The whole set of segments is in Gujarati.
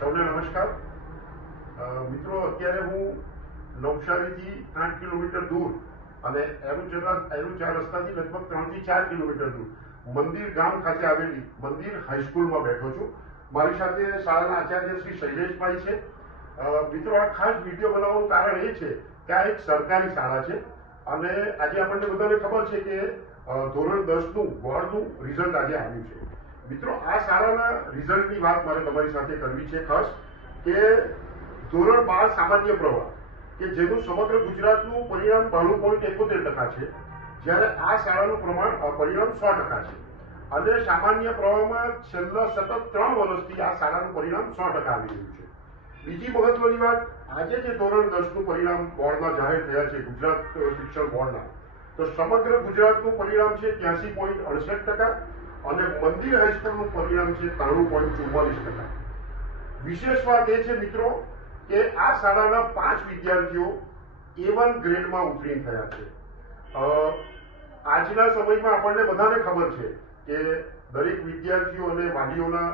સૌને નમસ્કાર મિત્રો, અત્યારે હું નવસારીથી 8 કિલોમીટર દૂર અને એરું 4 રસ્તાથી લગભગ 3 થી 4 કિલોમીટર દૂર મંદિર ગામ ખાતે આવેલી મંદિર હાઈસ્કૂલમાં બેઠો છું. મારી સાથે શાળાના આચાર્ય શ્રી શૈલેષભાઈ છે. મિત્રો, આ ખાસ વિડીયો બનાવવાનું કારણ એ છે કે આ એક સરકારી શાળા છે અને આજે આપણને બધાને ખબર છે કે ધોરણ 10નું બોર્ડનું રિઝલ્ટ આજે આવ્યું છે. મિત્રો, આ શાળાના રિઝલ્ટની વાત મારે તમારી સાથે કરવી છે ખાસ કે ધોરણ 12 સામાન્ય પ્રવાહ કે જેનું સમગ્ર ગુજરાતનું પરિણામ 92.71% છે, જ્યારે આ શાળાનું પરિણામ 100% છે અને સામાન્ય પ્રવાહમાં છેલ્લા સતત 3 વર્ષથી આ શાળાનું પરિણામ 100% આવી રહ્યું છે. બીજી મહત્વની વાત, આજે જે ધોરણ 10નું પરિણામ બોર્ડમાં જાહેર થયા છે ગુજરાત શિક્ષણ બોર્ડના, તો સમગ્ર ગુજરાતનું પરિણામ છે 83.68% અને મંદિર હાઈસ્કૂલનું પરિણામ છે 93.44%. વિશેષ વાત એ છે મિત્રો કે આ શાળાના 5 વિદ્યાર્થીઓ A1 ગ્રેડમાં ઉત્તીર્ણ થયા છે. આજના સમયમાં આપણને બધાને ખબર છે કે દરેક વિદ્યાર્થીઓ અને વાલીઓના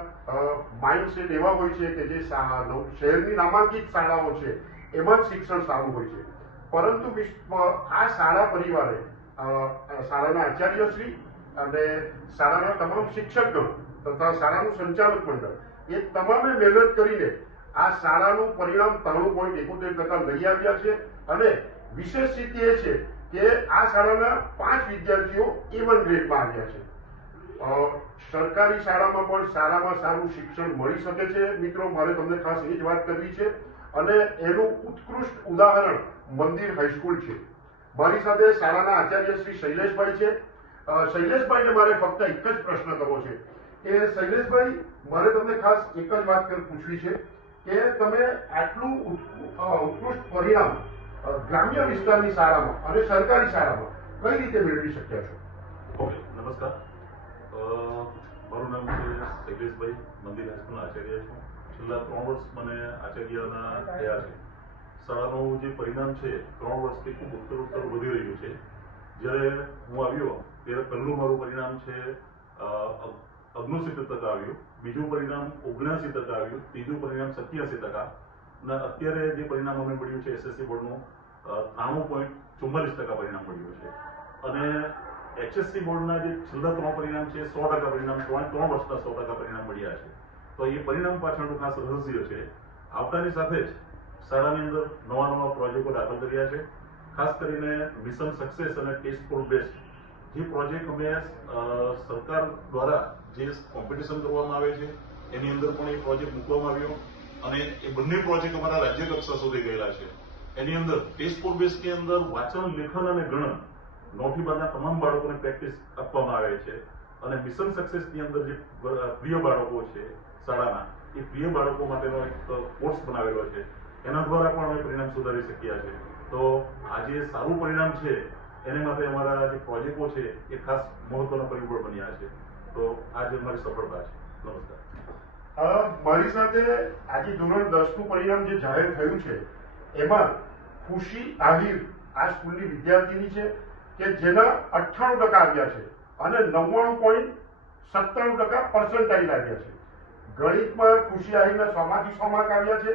માઇન્ડસેટ એવા હોય છે કે જે શહેરની નામાંકિત શાળાઓ છે એમાં જ શિક્ષણ સારું હોય છે, પરંતુ આ શાળા પરિવારે શાળાના આચાર્યશ્રી અને શાળાના તમામ શિક્ષકગણ તથા શાળાનું સંચાલક મંડળ એ તમામે મહેનત કરીને આ શાળાનું પરિણામ 93.71% લઈ આવ્યા છે. અને વિશેષ સ્થિતિ એ છે કે આ શાળાના 5 વિદ્યાર્થીઓ A1 ગ્રેડમાં આવ્યા છે. સરકારી શાળામાં પણ સારામાં સારું શિક્ષણ મળી શકે છે. મિત્રો, મારે તમને ખાસ એ જ વાત કરવી છે અને એનું ઉત્કૃષ્ટ ઉદાહરણ મંદિર હાઈસ્કૂલ છે. મારી સાથે શાળાના આચાર્ય શ્રી શૈલેષભાઈ છે. શૈલેષભાઈને મારે ફક્ત એક જ પ્રશ્ન કરવો છે કે શૈલેષભાઈ, મારે તમને ખાસ એક જ વાત પૂછવી છે કે તમે આટલું ઉત્કૃષ્ટ પરિણામ ગ્રામ્ય વિસ્તારની શાળામાં અને સરકારી શાળામાં કઈ રીતે મેળવી શક્યા છો? ઓકે, નમસ્કાર. મારું નામ છે શૈલેષભાઈ, મંદિર હાઈસ્કૂલના આચાર્ય છું. છેલ્લા 3 વર્ષ મને આચાર્યના થયા છે. શાળાનું જે પરિણામ છે 3 વર્ષથી ખૂબ ઉત્તરોત્તર વધી રહ્યું છે. જ્યારે હું આવ્યો ત્યારે પહેલું મારું પરિણામ છે 69% આવ્યું, બીજું પરિણામ 79% આવ્યું, ત્રીજું પરિણામ 87% અને અત્યારે જે પરિણામ અમે મળ્યું છે SSC બોર્ડનું 93.44% પરિણામ મળ્યું છે. અને HSC બોર્ડના જે છેલ્લા 3 પરિણામ છે 100% પરિણામ, 3 વર્ષના 100% પરિણામ મળ્યા છે. તો એ પરિણામ પાછળનું ખાસ રહસ્ય છે. આવતાની સાથે જ શાળાની અંદર નવા પ્રોજેક્ટો દાખલ કર્યા છે. ખાસ કરીને મિશન સક્સેસ અને ટેસ્ટ ફોર બેસ્ટ જે પ્રોજેક્ટ અમે સરકાર દ્વારા જે કોમ્પિટિશન કરવામાં આવે છે એની અંદર પણ એ પ્રોજેક્ટ મૂકવામાં આવ્યો અને એ બંને પ્રોજેક્ટ અમારા રાજ્ય કક્ષા સુધી ગયેલા છે. એની અંદર ટેસ્ટ ફોર બેસ્ટની અંદર વાંચન, લેખન અને ગણન 9 થી 12ના તમામ બાળકોને પ્રેક્ટિસ આપવામાં આવે છે અને મિશન સક્સેસની અંદર જે પ્રિય બાળકો છે શાળાના, એ પ્રિય બાળકો માટેનો એક કોર્સ બનાવેલો છે. એના દ્વારા પણ અમે પરિણામ સુધારી શક્યા છે. તો આ જે સારું પરિણામ છે એને માટે અમારા જે પ્રોજેક્ટો છે એ ખાસ મહત્વના પરિબળ બન્યા છે. તો આ જે અમારી સફળતા છે. નમસ્કાર. મારી સાથે આજે ધોરણ 10નું પરિણામ જે જાહેર થયું છે એમાં ખુશી આહિર આ સ્કૂલની વિદ્યાર્થીની છે કે જેના 98% આવ્યા છે અને 99.97% પર્સન્ટાઇલ આવ્યા છે. ગણિતમાં ખુશી આહિરના 100માંથી 100 માર્ક આવ્યા છે,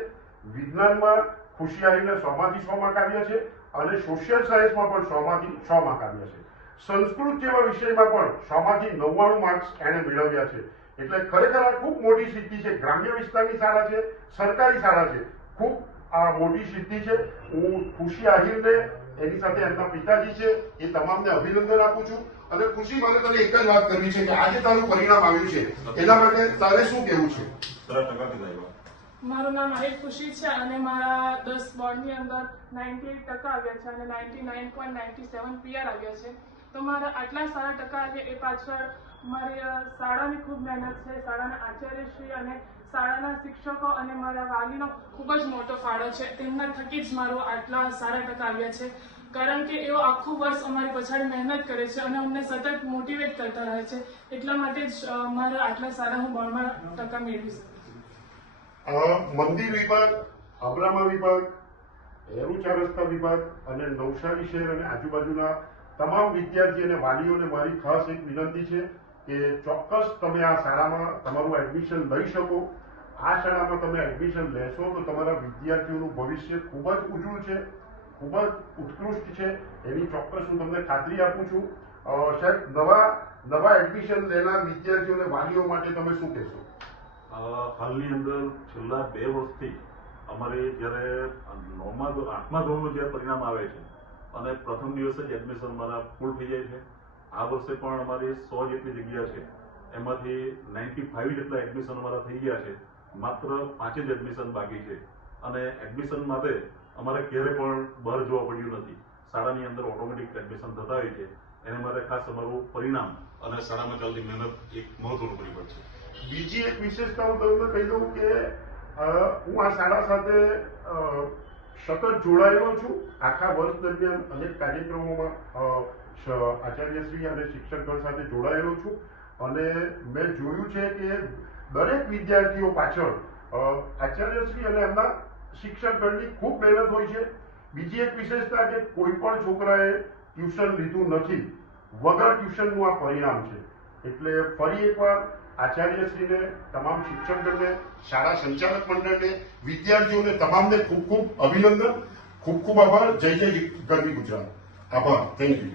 વિજ્ઞાનમાં ખુશી આહિરના 100માંથી 100 માર્ક આવ્યા છે અને સોશિયલ સાયન્સમાં પણ 100માંથી 100 માર્ક આવ્યા છે. સંસ્કૃત જેવા વિષયમાં પણ 100માંથી 99 માર્ક્સ એણે મેળવ્યા છે. એટલે ખરેખર આ ખૂબ મોટી સિદ્ધિ છે. ગ્રામ્ય વિસ્તારની શાળા છે, સરકારી શાળા છે, ખૂબ આ મોટી સિદ્ધિ છે. હું ખુશી આહિરને, એની સાથે એમના પિતાજી છે, એ તમામને અભિનંદન આપું છું. અને ખુશી, મારે તને એક જ વાત કરવી છે કે આજે તારું પરિણામ આવ્યું છે એના માટે તારે શું કહેવું છે? મારું નામ આહિર ખુશી છે અને મારા 10 બોર્ડની અંદર 98% આવ્યા છે અને 99.97 PR આવ્યા છે. તો મારા આટલા સારા ટકા આવ્યા એ પાછળ મારી શાળાની ખૂબ મહેનત છે, શાળાના આચાર્યશ્રી અને શાળાના શિક્ષકો અને મારા વાલીનો ખૂબ જ મોટો ફાળો છે. તેમના થકી જ મારો આટલા સારા ટકા આવ્યા છે, કારણ કે એઓ આખું વર્ષ અમારી પછાડી મહેનત કરે છે અને અમને સતત મોટિવેટ કરતા રહે છે. એટલા માટે જ મારા આટલા સારા હું બોર્ડમાં ટકા મેળવી શકું. મંદિર વિભાગ, અબરામા વિભાગ, એરું 4 રસ્તા વિભાગ અને નવસારી શહેર અને આજુબાજુના તમામ વિદ્યાર્થી અને વાલીઓને મારી ખાસ એક વિનંતી છે કે ચોક્કસ તમે આ શાળામાં તમારું એડમિશન લઈ શકો આ શાળામાં તમે એડમિશન લેશો તો તમારા વિદ્યાર્થીઓનું ભવિષ્ય ખૂબ જ ઉજ્જવળ છે, ખૂબ જ ઉત્કૃષ્ટ છે, એની ચોક્કસ હું તમને ખાતરી આપું છું. સાહેબ, નવા એડમિશન લેનાર વિદ્યાર્થીઓને વાલીઓ માટે તમે શું કહેશો? હાલની અંદર છેલ્લા 2 વર્ષથી અમારે જ્યારે 8મા ધોરણનું જ્યારે પરિણામ આવે છે અને પ્રથમ દિવસે જ એડમિશન મારા ફૂલ થઈ જાય છે. આ વર્ષે પણ અમારી 100 જેટલી જગ્યા છે, એમાંથી 95 જેટલા એડમિશન અમારા થઈ ગયા છે. માત્ર 5 જ એડમિશન બાકી છે અને એડમિશન માટે અમારે ક્યારે પણ બહાર જવા પડ્યું નથી. શાળાની અંદર ઓટોમેટિક એડમિશન થતા હોય છે. એને માટે ખાસ અમારું પરિણામ અને શાળામાં ચાલતી મહેનત એક મહત્વનું પરિબળ છે. બીજી એક વિશેષતા હું તમને કહી દઉં કે હું આ શાળા સાથે સતત જોડાયેલો છું. આખા વર્ષ દરમિયાન અનેક કાર્યક્રમોમાં આચાર્યશ્રી અને શિક્ષકગણ સાથે જોડાયેલો છું અને મેં જોયું છે કે દરેક વિદ્યાર્થીઓ પાછળ આચાર્યશ્રી અને એમના શિક્ષકગણની ખૂબ મહેનત હોય છે. બીજી એક વિશેષતા કે કોઈ પણ છોકરાએ ટ્યુશન લીધું નથી, વગર ટ્યુશનનું આ પરિણામ છે. એટલે ફરી એકવાર આચાર્યશ્રીને, તમામ શિક્ષકગણને, શાળા સંચાલક મંડળને, વિદ્યાર્થીઓને તમામને ખૂબ ખૂબ અભિનંદન, ખૂબ ખૂબ આભાર. જય જય ગરવી ગુજરાત. આભાર. Thank you.